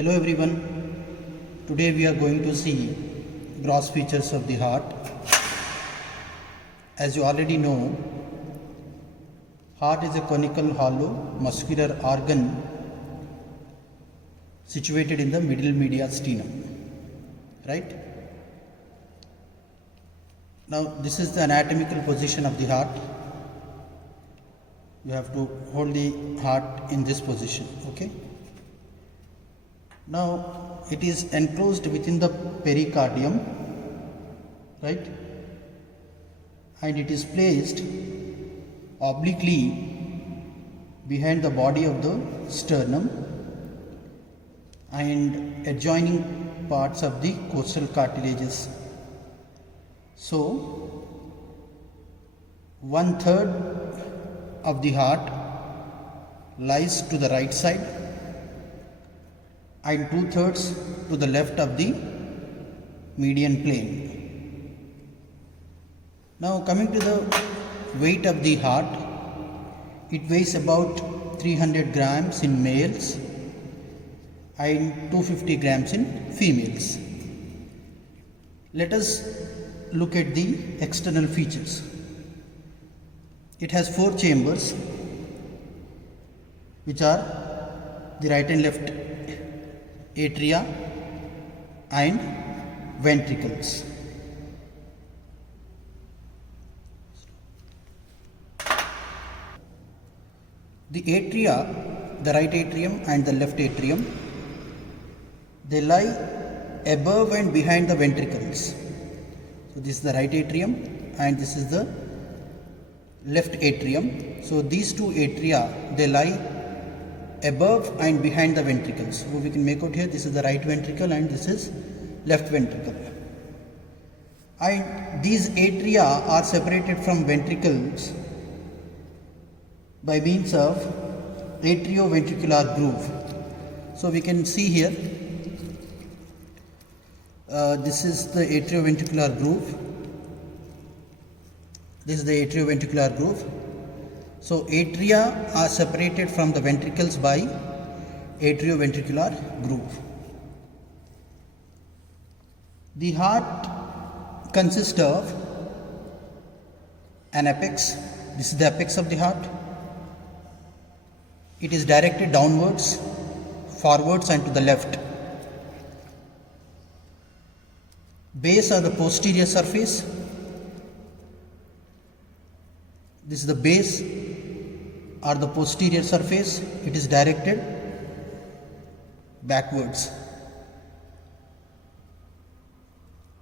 Hello everyone. Today we are going to see gross features of the heart. As you already know, heart is a conical hollow muscular organ situated in the middle mediastinum. Right? Now this is the anatomical position of the heart. You have to hold the heart in this position. Okay? Now it is enclosed within the pericardium, right, and it is placed obliquely behind the body of the sternum and adjoining parts of the costal cartilages. So 1/3 of the heart lies to the right side and 2/3 to the left of the median plane. Now coming to the weight of the heart, it weighs about 300 grams in males and 250 grams in females. Let us look at the external features. It has 4 chambers, which are the right and left atria and ventricles. The atria, the right atrium and the left atrium, they lie above and behind the ventricles. So this is the right atrium and this is the left atrium. So these two atria, they lie above and behind the ventricles. So we can make out here, this is the right ventricle and this is left ventricle. And these atria are separated from ventricles by means of atrioventricular groove. So we can see here, this is the atrioventricular groove. This is the atrioventricular groove. So atria are separated from the ventricles by atrioventricular groove. The heart consists of an apex. This is the apex of the heart. It is directed downwards, forwards and to the left. Base are the posterior surface. This is the base or the posterior surface. It is directed backwards.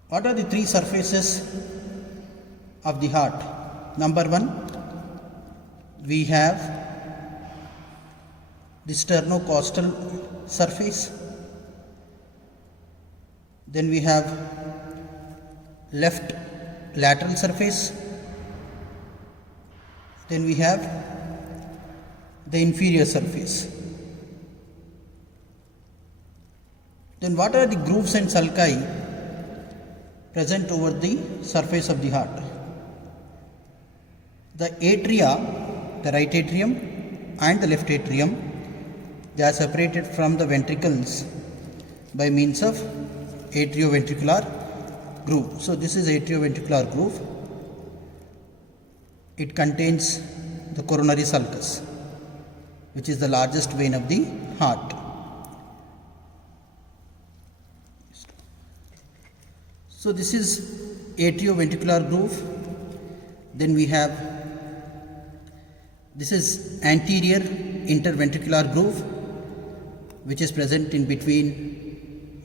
What are the 3 surfaces of the heart? Number 1, we have the sternocostal surface. Then we have left lateral surface. Then we have the inferior surface. Then what are the grooves and sulci present over the surface of the heart? The atria, the right atrium and the left atrium, they are separated from the ventricles by means of atrioventricular groove. So this is atrioventricular groove. It contains the coronary sulcus, which is the largest vein of the heart. So this is atrioventricular groove. Then we have, this is anterior interventricular groove, which is present in between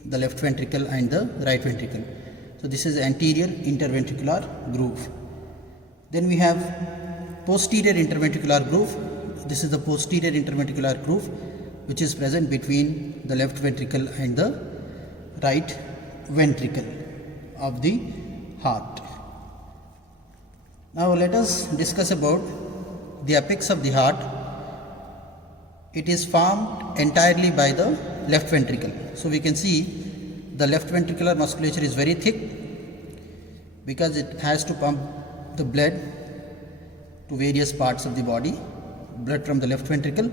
the left ventricle and the right ventricle. So this is anterior interventricular groove. Then we have posterior interventricular groove. This is the posterior interventricular groove, which is present between the left ventricle and the right ventricle of the heart. Now let us discuss about the apex of the heart. It is formed entirely by the left ventricle. So we can see the left ventricular musculature is very thick because it has to pump the blood to various parts of the body, blood from the left ventricle,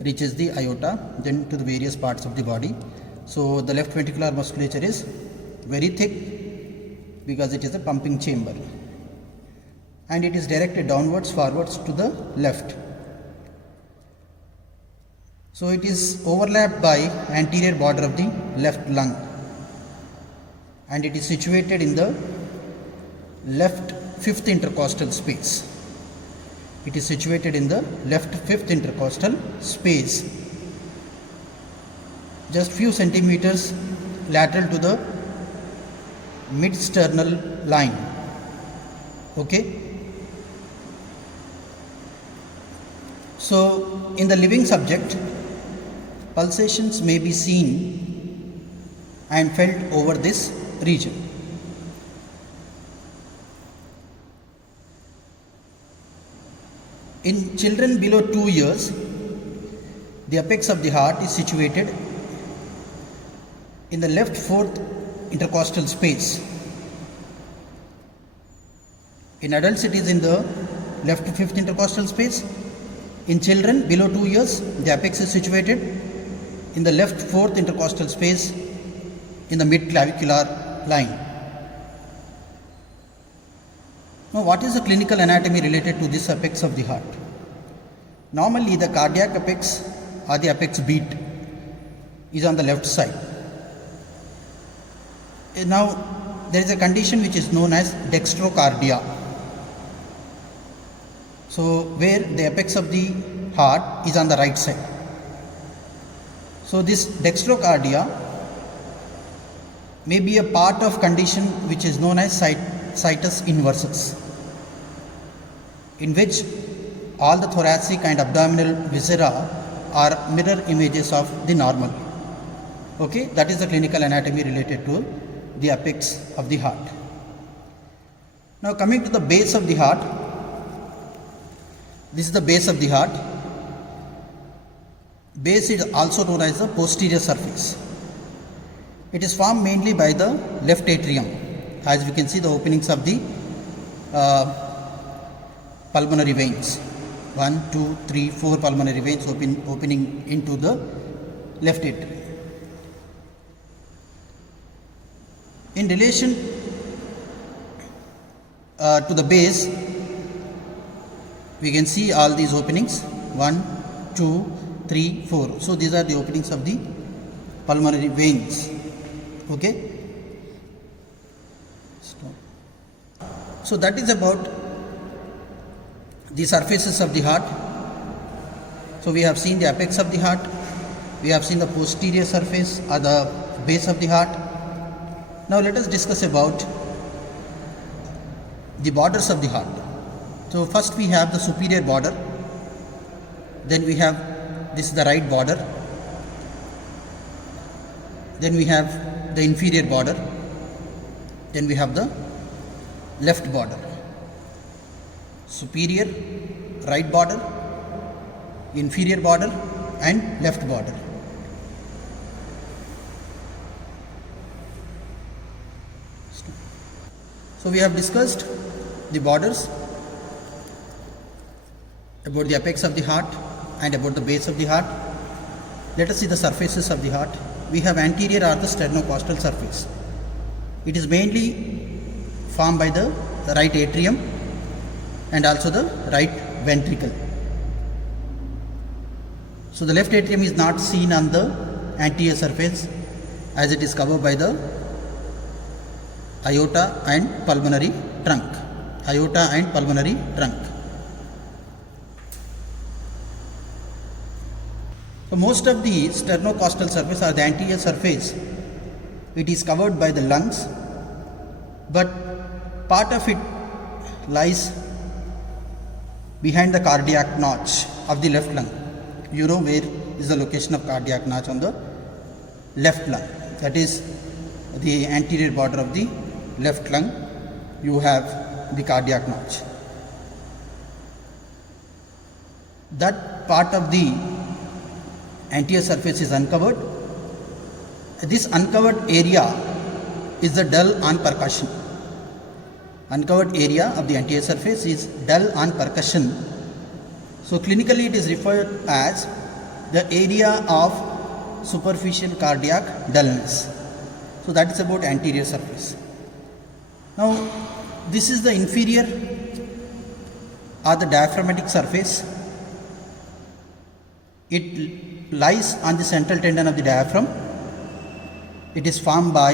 reaches the aorta, then to the various parts of the body. So the left ventricular musculature is very thick because it is a pumping chamber, and it is directed downwards, forwards to the left. So it is overlapped by anterior border of the left lung, and it is situated in the left fifth intercostal space. It is situated in the left fifth intercostal space, just few centimeters lateral to the mid-sternal line. Okay. So in the living subject, pulsations may be seen and felt over this region. In children below 2 years, the apex of the heart is situated in the left fourth intercostal space. In adults, it is in the left fifth intercostal space. In children below 2 years, the apex is situated in the left fourth intercostal space in the mid-clavicular line. Now, what is the clinical anatomy related to this apex of the heart? Normally, the cardiac apex or the apex beat is on the left side. Now, there is a condition which is known as dextrocardia. So, where the apex of the heart is on the right side. So, this dextrocardia may be a part of condition which is known as situs inversus, in which all the thoracic and abdominal viscera are mirror images of the normal. Okay, that is the clinical anatomy related to the apex of the heart. Now coming to the base of the heart, this is the base of the heart. Base is also known as the posterior surface. It is formed mainly by the left atrium. As we can see, the openings of the pulmonary veins, 1, 2, 3, 4 pulmonary veins opening into the left atrium. In relation to the base, we can see all these openings, 1, 2, 3, 4. So these are the openings of the pulmonary veins. Okay. So that is about the surfaces of the heart. So we have seen the apex of the heart, we have seen the posterior surface or the base of the heart. Now let us discuss about the borders of the heart. So first we have the superior border, then we have, this is the right border, then we have the inferior border, then we have the left border. Superior, right border, inferior border and left border. So we have discussed the borders, about the apex of the heart and about the base of the heart. Let us see the surfaces of the heart. We have anterior or the sternocostal surface. It is mainly formed by the right atrium and also the right ventricle. So the left atrium is not seen on the anterior surface as it is covered by the aorta and pulmonary trunk. Aorta and pulmonary trunk. So most of the sternocostal surface or the anterior surface, it is covered by the lungs, but part of it lies behind the cardiac notch of the left lung. You know where is the location of cardiac notch? On the left lung. That is the anterior border of the left lung. You have the cardiac notch. That part of the anterior surface is uncovered. This uncovered area is the dull on percussion. Uncovered area of the anterior surface is dull on percussion. So clinically it is referred as the area of superficial cardiac dullness. So that is about anterior surface. Now this is the inferior or the diaphragmatic surface. It lies on the central tendon of the diaphragm. It is formed by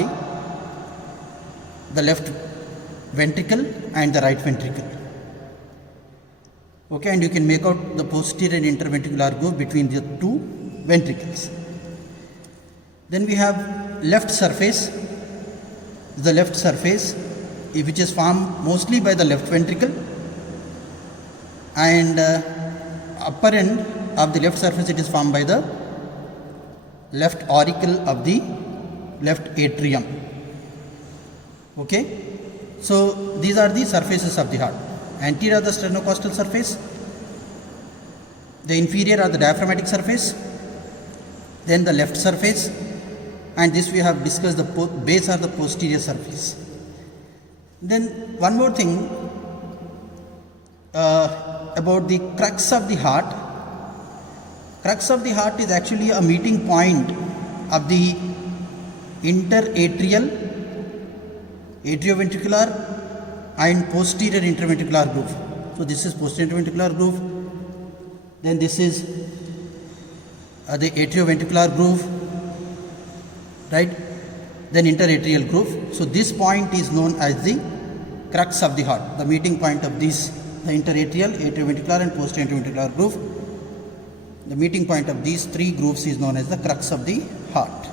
the left ventricle and the right ventricle. Okay, and you can make out the posterior interventricular groove between the two ventricles. Then we have left surface. The left surface, which is formed mostly by the left ventricle, and upper end of the left surface, it is formed by the left auricle of the left atrium. Okay, so these are the surfaces of the heart. Anterior are the sternocostal surface, the inferior are the diaphragmatic surface, then the left surface, and this we have discussed, the base are the posterior surface. Then one more thing about the crux of the heart. Crux of the heart is actually a meeting point of the interatrial, atrioventricular and posterior interventricular groove. So this is posterior interventricular groove, then this is the atrioventricular groove, right, then interatrial groove. So this point is known as the crux of the heart, the meeting point of these, the interatrial, atrioventricular and posterior interventricular groove. The meeting point of these three grooves is known as the crux of the heart.